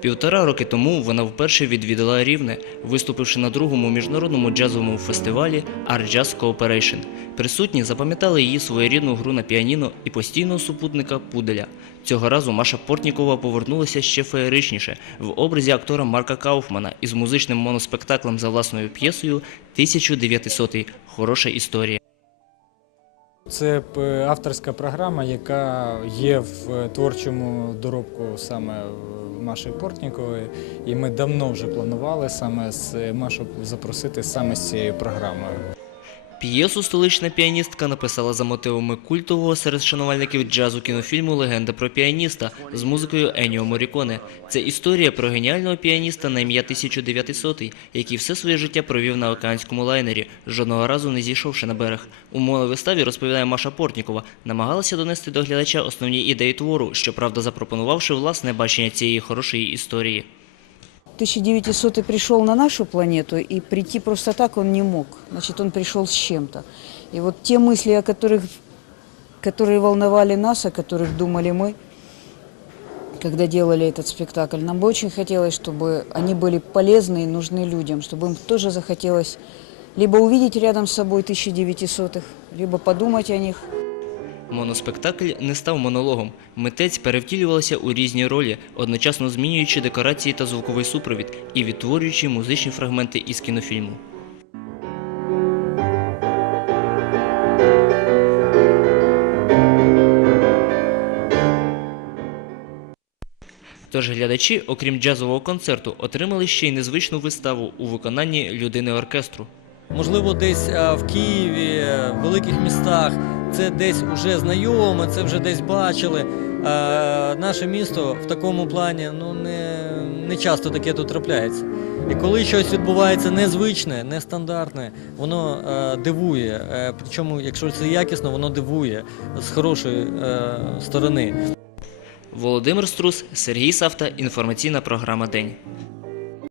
Півтора роки тому вона вперше відвідала Рівне, виступивши на другому міжнародному джазовому фестивалі Art Jazz Cooperation. Присутні запам'ятали її своєрідну гру на піаніно і постійного супутника Пуделя. Цього разу Маша Портнікова повернулася ще феєричніше в образі актора Марка Кауфмана із музичним моноспектаклем за власною п'єсою «1900. Хороша історія. Це авторська програма, яка є в творчому доробку саме Маші Портнікової. І ми давно вже планували саме з Машу запросити саме з цією програмою. П'єсу столична піаністка написала за мотивами культового серед шанувальників джазу кінофільму Легенда про піаніста з музикою Еніо Моріконе. Це історія про геніального піаніста на ім'я 1900, який все своє життя провів на океанському лайнері, жодного разу не зійшовши на берег. У моновиставі розповідає Маша Портнікова, намагалася донести до глядача основні ідеї твору, щоправда, запропонувавши власне бачення цієї хорошої історії. 1900 пришел на нашу планету, и прийти просто так он не мог. Значит, он пришел с чем-то. И вот те мысли, о которых, которые волновали нас, о которых думали мы, когда делали этот спектакль, нам бы очень хотелось, чтобы они были полезны и нужны людям, чтобы им тоже захотелось либо увидеть рядом с собой 1900-х, либо подумать о них. Моноспектакль не став монологом. Митець перевтілювалася у різні ролі, одночасно змінюючи декорації та звуковий супровід і відтворюючи музичні фрагменти із кінофільму. Тож глядачі, окрім джазового концерту, отримали ще й незвичну виставу у виконанні людини оркестру. Можливо, десь в Києві, в великих містах це десь уже знайоме, це вже десь бачили. А наше місто в такому плані ну, не, не часто таке тут трапляється. І коли щось відбувається незвичне, нестандартне, воно е, дивує. Е, причому, якщо це якісно, воно дивує з хорошої е, сторони. Володимир Струс, Сергій Савта, інформаційна програма День.